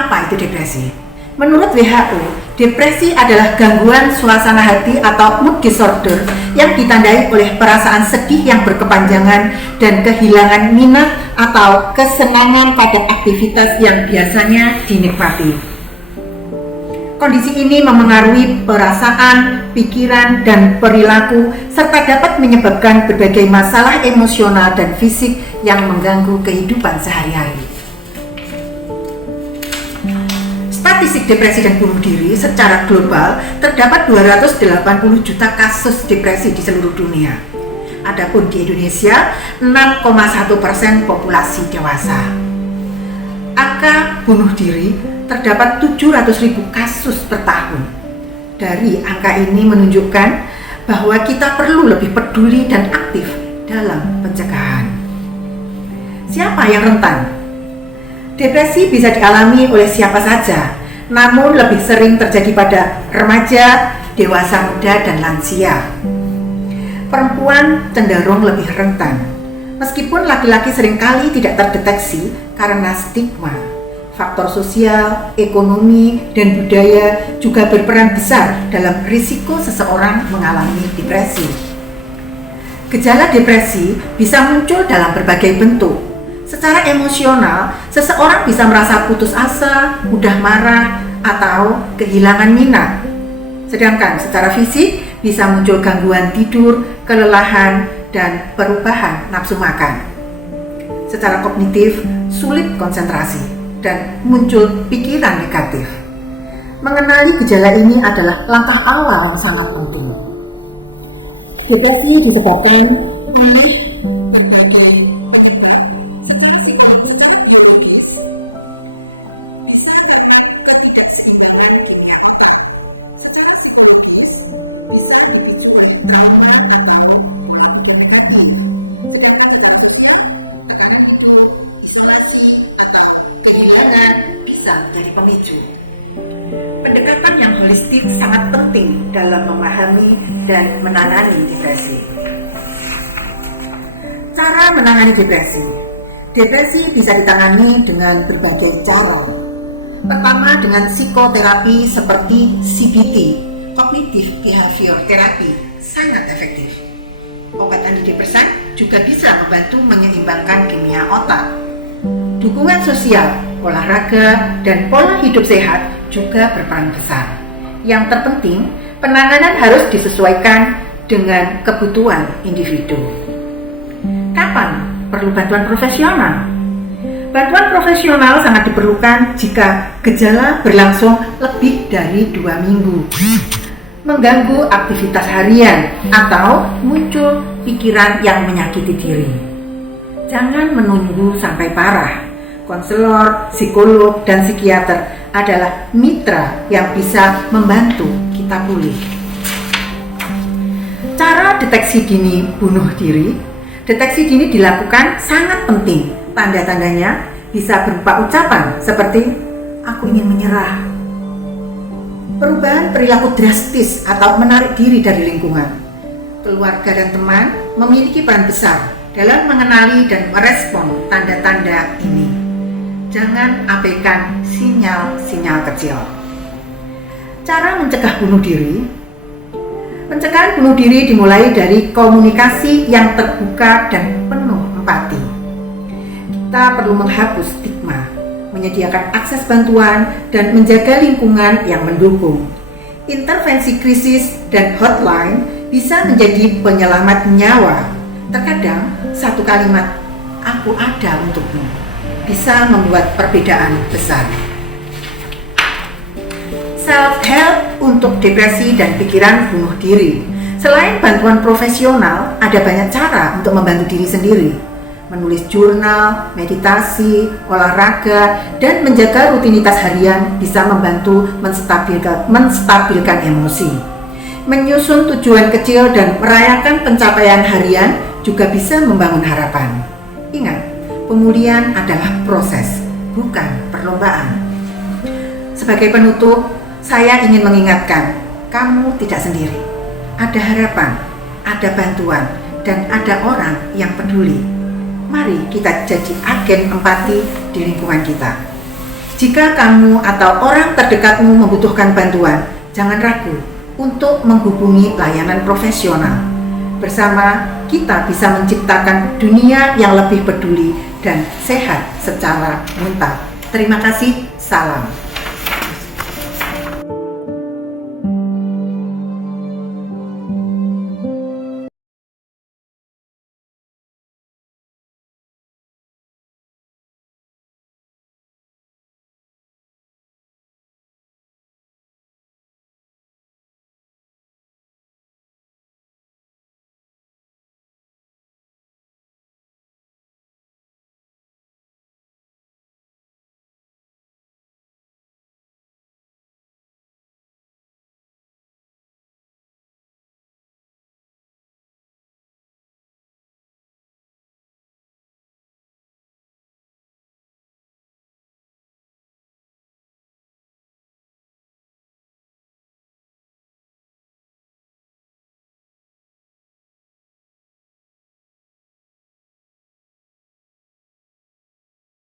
Apa itu depresi? Menurut WHO, depresi adalah gangguan suasana hati atau mood disorder yang ditandai oleh perasaan sedih yang berkepanjangan dan kehilangan minat atau kesenangan pada aktivitas yang biasanya dinikmati. Kondisi ini memengaruhi perasaan, pikiran, dan perilaku, serta dapat menyebabkan berbagai masalah emosional dan fisik yang mengganggu kehidupan sehari-hari. Statistik depresi dan bunuh diri secara global terdapat 280 juta kasus depresi di seluruh dunia. Adapun di Indonesia, 6,1% populasi dewasa. Angka bunuh diri terdapat 700.000 kasus per tahun. Dari angka ini menunjukkan bahwa kita perlu lebih peduli dan aktif dalam pencegahan. Siapa yang rentan? Depresi bisa dialami oleh siapa saja, namun lebih sering terjadi pada remaja, dewasa muda, dan lansia. Perempuan cenderung lebih rentan, meskipun laki-laki seringkali tidak terdeteksi karena stigma. Faktor sosial, ekonomi, dan budaya juga berperan besar dalam risiko seseorang mengalami depresi. Gejala depresi bisa muncul dalam berbagai bentuk. Secara emosional, seseorang bisa merasa putus asa, mudah marah, atau kehilangan minat. Sedangkan secara fisik bisa muncul gangguan tidur, kelelahan, dan perubahan nafsu makan. Secara kognitif, sulit konsentrasi, dan muncul pikiran negatif. Mengenali gejala ini adalah langkah awal yang sangat penting. Depresi disebabkan bisa menjadi pemicu. Pendekatan yang holistik sangat penting dalam memahami dan menangani depresi. Cara menangani depresi. Depresi bisa ditangani dengan berbagai cara. Pertama, dengan psikoterapi seperti CBT, Cognitive Behavior Therapy, sangat efektif. Obat antidepresan juga bisa membantu menyeimbangkan kimia otak. Dukungan sosial, olahraga, dan pola hidup sehat juga berperan besar. Yang terpenting, penanganan harus disesuaikan dengan kebutuhan individu. Kapan perlu bantuan profesional? Bantuan profesional sangat diperlukan jika gejala berlangsung lebih dari 2 minggu, mengganggu aktivitas harian, atau muncul pikiran yang menyakiti diri. Jangan menunggu sampai parah. Konselor, psikolog, dan psikiater adalah mitra yang bisa membantu kita pulih. Cara deteksi dini bunuh diri. Deteksi dini dilakukan sangat penting. Tanda-tandanya bisa berupa ucapan seperti "aku ingin menyerah", perubahan perilaku drastis atau menarik diri dari lingkungan. Keluarga dan teman memiliki peran besar dalam mengenali dan merespon tanda-tanda ini. Jangan abaikan sinyal-sinyal kecil. Cara mencegah bunuh diri. Pencegahan bunuh diri dimulai dari komunikasi yang terbuka dan penuh empati. Kita perlu menghapus stigma, menyediakan akses bantuan, dan menjaga lingkungan yang mendukung. Intervensi krisis dan hotline bisa menjadi penyelamat nyawa. Terkadang satu kalimat "aku ada untukmu" bisa membuat perbedaan besar. Self-help untuk depresi dan pikiran bunuh diri. Selain bantuan profesional, ada banyak cara untuk membantu diri sendiri. Menulis jurnal, meditasi, olahraga, dan menjaga rutinitas harian bisa membantu menstabilkan emosi. Menyusun tujuan kecil dan merayakan pencapaian harian juga bisa membangun harapan. Ingat, pemulihan adalah proses, bukan perlombaan. Sebagai penutup, saya ingin mengingatkan, kamu tidak sendiri. Ada harapan, ada bantuan, dan ada orang yang peduli. Mari kita jadi agen empati di lingkungan kita. Jika kamu atau orang terdekatmu membutuhkan bantuan, jangan ragu untuk menghubungi layanan profesional. Bersama, kita bisa menciptakan dunia yang lebih peduli dan sehat secara mental. Terima kasih, salam.